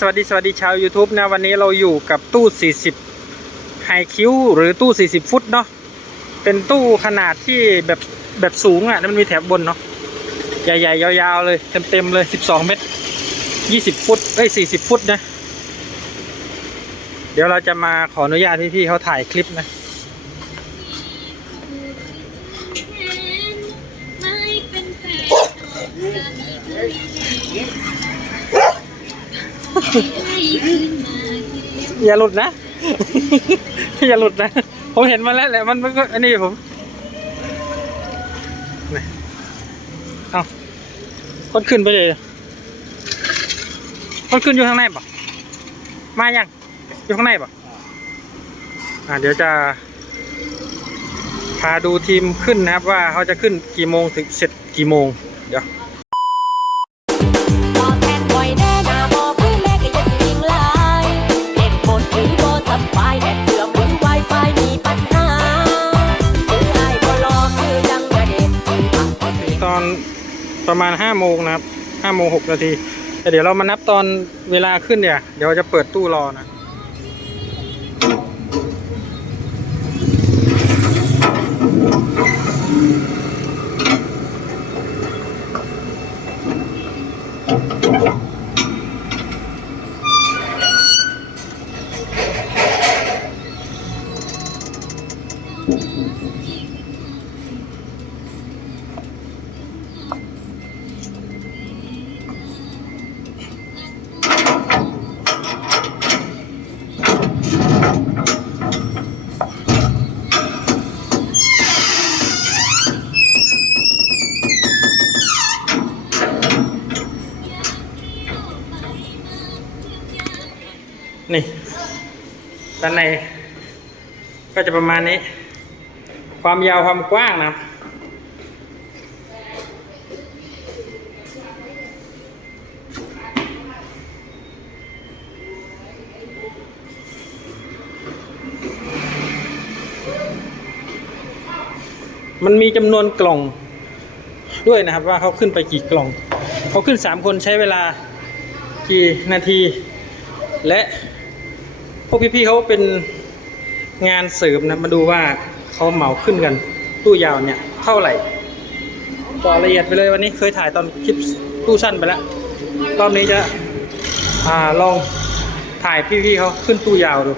สวัสดีสวัสดีชาว YouTube นะ วันนี้เราอยู่กับตู้ 40 ไฮคิวหรือตู้ 40 ฟุตเนาะเป็นตู้ขนาดที่แบบแบบสูงอะ่ะมันมีแถบบนเนาะใหญ่ๆ ยาวๆ เลยเต็มๆเลย 12 เมตร 20 ฟุตเอ้ย 40 ฟุตนะ เดี๋ยวเราจะมาขออนุญาตพี่ๆเขาถ่ายคลิปนะ อย่าหลุดนะ อย่าหลุดนะ ผมเห็นมาแล้วแหละมันมันก็อันนี้ผมนี่เอาคนขึ้นไปเลยคนขึ้นอยู่ข้างในปะมายัง อยู่ข้างในปะอ่าเดี๋ยวจะ พาดูทีมขึ้นนะครับว่าเขาจะขึ้นกี่โมงถึงเสร็จกี่โมง เดี๋ยว ประมาณห้าโมงนะครับห้าโมงหกนาทีแต่เดี๋ยวเรามานับตอนเวลาขึ้นเนี่ย เดี๋ยวจะเปิดตู้รอนะ นี่ด้านในก็จะประมาณนี้ ความยาวความกว้างนะครับ มันมีจำนวนกล่องด้วยนะครับว่าเขาขึ้นไปกี่กล่อง เขาขึ้นสามคนใช้เวลากี่นาที และพวกพี่ๆเขาเป็นงานเสริมนะมาดูว่าเขาเหมาขึ้นกันตู้ยาวเนี่ยเท่าไหร่ต่อละเอียดไปเลยวันนี้เคยถ่ายตอนคลิปตู้สั้นไปแล้วรอบนี้จะอลองถ่ายพี่ๆเขาขึ้นตู้ยาวดู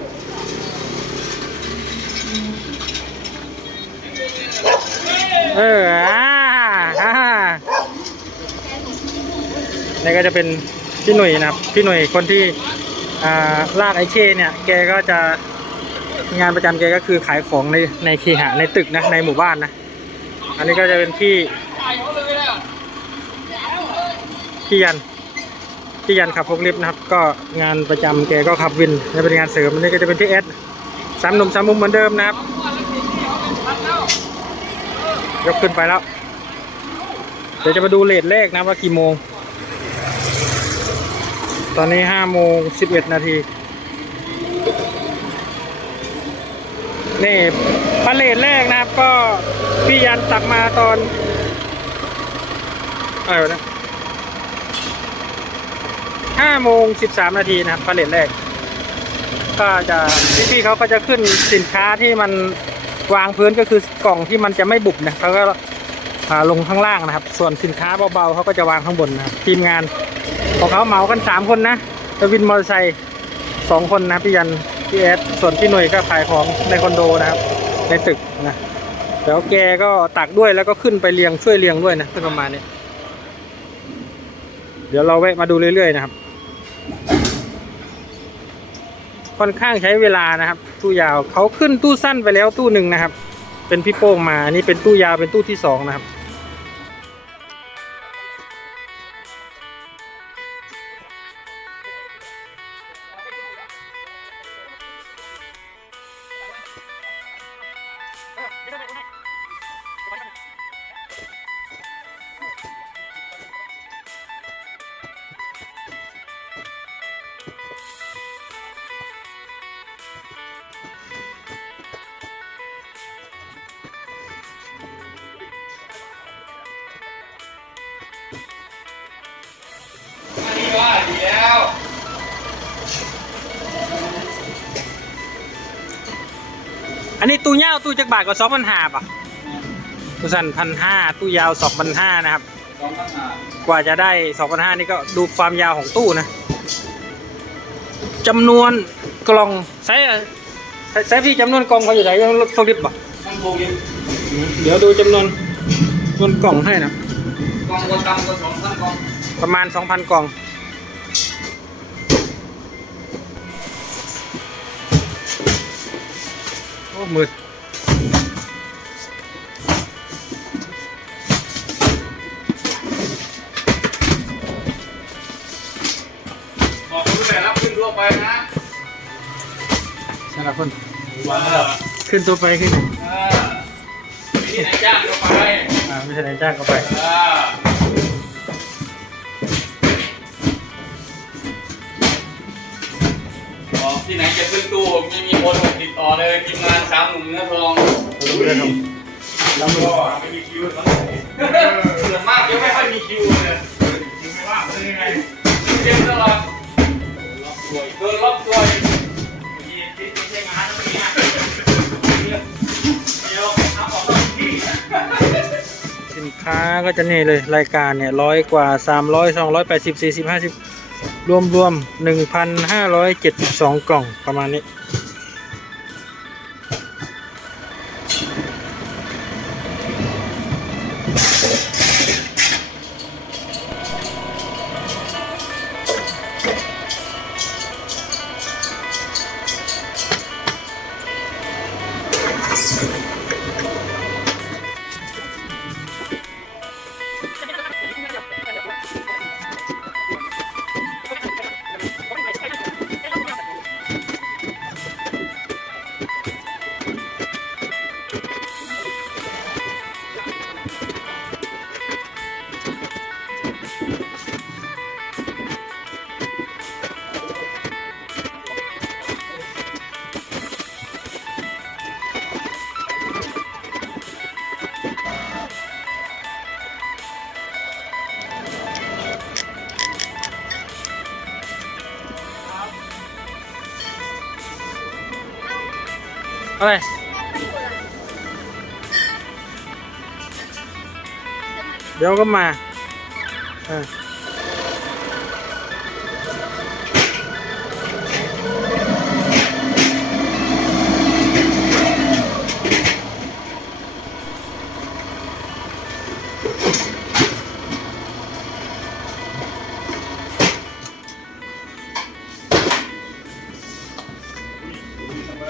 เอออ่าอ่านี่ก็จะเป็นพี่หนุ่ยนะครับพี่หนุ่ยคนที่อ่าลากไอเช่เนี่ย แกก็จะงานประจำแกก็คือขายของในในเคหะในตึกนะในหมู่บ้านนะ อันนี้ก็จะเป็นพี่พี่ยันพี่ยันขับพกลิฟต์นะครับ ก็งานประจำแกก็ขับวินนี่เป็นงานเสริมอันนี้ก็จะเป็นพี่เอสสามหนุ่มสามมุมเหมือนเดิมนะครับ ยกขึ้นไปแล้ว เดี๋ยวจะมาดูเลทแรกนะว่ากี่โมง ตอนนี้ห้าโมงสิบเอ็ดนาทีนี่พาเลทแรกนะครับ ก็พี่ยันตักมาตอนอะไรวะนะห้าโมงสิบสามนาทีนะครับพาเลทแรก ก็จะพี่ๆเขาก็จะขึ้นสินค้าที่มัน วางพื้นก็คือกล่องที่มันจะไม่บุบนะเขาก็าลงข้างล่างนะครับ ส่วนสินค้าเบาๆเขาก็จะวางข้างบนนะทีมงานของเขาเหมากันสามคนนะจะวินมอเตอร์ไซค์สองคนนะพี่ยันพี่แอดส่วนพี่หน่วยก็ขายของในคอนโดนะครับ ในตึกนะเดี๋ยวแกก็ตักด้วยแล้วก็ขึ้นไปเรียงช่วยเรียงด้วยนะขึ้นประมาณนี้ เดี๋ยวเราแวะมาดูเรื่อยๆนะครับ ค่อนข้างใช้เวลานะครับ ตู้ยาวเขาขึ้นตู้สั้นไปแล้วตู้หนึ่งนะครับ เป็นพี่โป้งมาอันนี่เป็นตู้ยาวเป็นตู้ที่สองนะครับ นนี้ตู้ยาวตู้จักรบาทกว่าสองพันห้าป่ะตู้สั้นพันห้าตู้ยาวสองพันห้านะครับสองพันห้ากว่าจะได้สองพันห้านี่ก็ดูความยาวของตู้นะจำนวนกล่องใช้ใช้พี่จำนวนกล่องเขาอยู่ไหนยังรถโฟลิปป่ะมันโควิดเดี๋ยวดูจำนวนจำนวนกล่องให้นะกองก็ต่ำกว่าสองพันกองประมาณสองพันกล่อง มืดบอกคุณแม่รับขึ้นทั่วไปนะสำหรับคนว้าขึ้นตัวไปขึ้นที่ไหนจ้างก็ไปอ่าไม่ใช่นายจ้างก็ไปอ่า ที่ไหนจะขึ้นตู้ไม่มีคนติดต่อเลยทีมงานสามหนุ่มเนื้อทองรู้เรื่องครับแล้วก็ไม่มีคิวทั้งส่วนมากยังไม่ค่อยมีคิวเลยคิวไม่ว่างเลยยังไงเต็มตลอดล็อกตัวเกินล็อกตัวมีที่ไม่ใช่งานแล้วมีงานเดี๋ยวทำของที่สินค้าก็จะนี่เลยรายการเนี่ยร้อยกว่าสามร้อยสองร้อยแปดสิบสี่สิบห้าสิบ รวมรวมหนึ่งพันห้าร้อยเจ็ดสิบสองกล่องประมาณนี้ อะไรเดี๋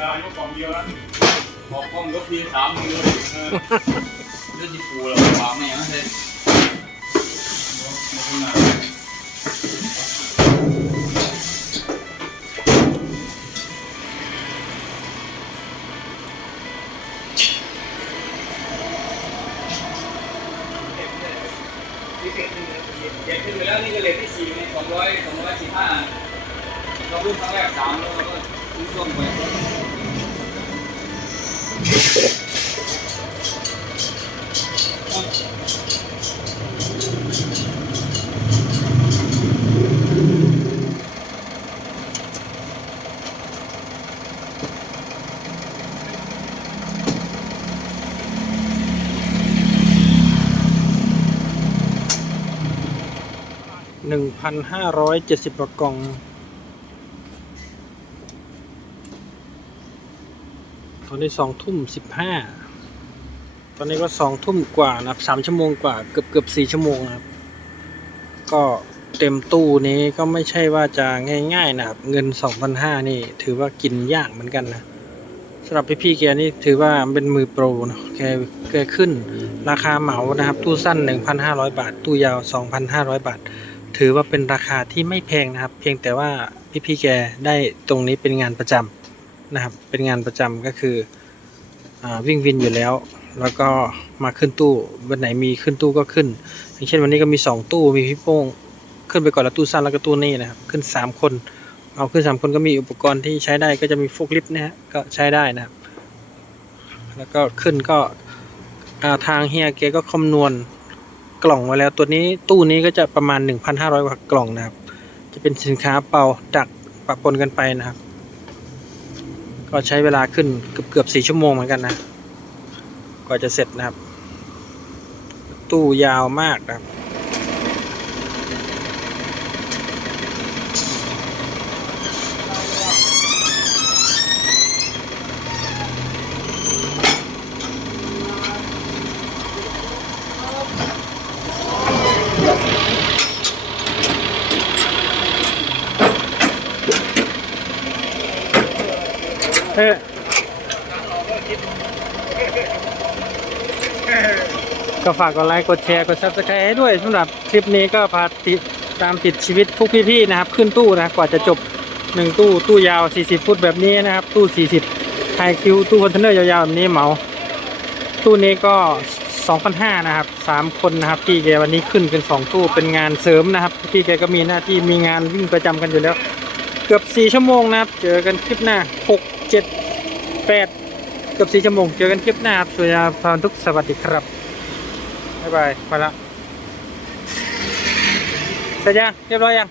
ดายกกล่องเดียวนะบอกกล้องยกทีสามมือเลยเออเรื่องที่ปูเราวางแม่ไม่ใช่เก็บขึ้นไปแล้วนี่ก็เลทที่สี่ในสองร้อยสองร้อยสี่ห้าเรารุ่นครั้งแรกสามแล้วเราก็รุ่นช่วงไป หนึ่งพันห้าร้อยเจ็ดสิบกว่ากล่อง ตอนนี้สองทุ่มสิบห้าตอนนี้ก็สองทุ่มกว่านะครับสามชั่วโมงกว่าเกือบเกือบสี่ชั่วโมงนะครับ ก็เต็มตู้นี้ก็ไม่ใช่ว่าจะง่าย ๆ นะครับ เงินสองพันห้านี่ ถือว่ากินยากเหมือนกันนะสำหรับพี่ๆแกนี่ถือว่าเป็นมือโปรนะแกแกขึ้น ราคาเหมานะครับ ตู้สั้น 1,500 บาท ตู้ยาว 2,500 บาท ถือว่าเป็นราคาที่ไม่แพงนะครับ เพียงแต่ว่าพี่ๆแกได้ตรงนี้เป็นงานประจำ นะครับ เป็นงานประจำก็คืออวิ่งวินอยู่แล้ว แล้วก็มาขึ้นตู้วันไหนมีขึ้นตู้ก็ขึ้น อย่างเช่นวันนี้ก็มี 2 ตู้มีพี่โป้งขึ้นไปก่อนแล้วตู้สั้นแล้วก็ตู้นี้นะครับขึ้น 3 คน เอาขึ้น 3 คนก็มีอุปกรณ์ที่ใช้ได้ก็จะมีโฟกลิฟต์นะฮะก็ใช้ได้นะครับ แล้วก็ขึ้นก็ทางเฮียเกก็คำนวณกล่องไว้แล้วตัวนี้ตู้นี้ก็จะประมาณ 1,500กว่ากล่องนะครับ จะเป็นสินค้าเป่าดักปะปนกันไปนะครับ ก็ใช้เวลาขึ้นเกือบเกือบสี่ชั่วโมงเหมือนกันนะกว่าจะเสร็จนะครับ ตู้ยาวมากนะครับ เอ๊ะก็ฝากกดไลค์กดแชร์กด subscribe ให้ด้วยสำหรับคลิปนี้ก็พาติดตามติดชีวิตพวกพี่ๆนะครับ ขึ้นตู้นะกว่าจะจบหนึ่งตู้ตู้ยาว 40 ฟุตแบบนี้นะครับ ตู้ 40ไฮคิวตู้คอนเทนเนอร์ยาวๆแบบนี้เหมา ตู้นี้ก็2,500นะครับ3คนนะครับพี่แกวันนี้ขึ้นเป็น 2 ตู้เป็นงานเสริมนะครับพี่แกก็มีหน้าที่มีงานวิ่งประจำกันอยู่แล้ว เกือบ 4 ชั่วโมงนะครับ เจอกันคลิปหน้า 6 7 8เกือบ4ชั่วโมง เจอกันคลิปหน้าครับสวัสดีครับทุกสวัสดีครับ บ๊ายบาย ไปละเสร็จยัง เรียบร้อยยัง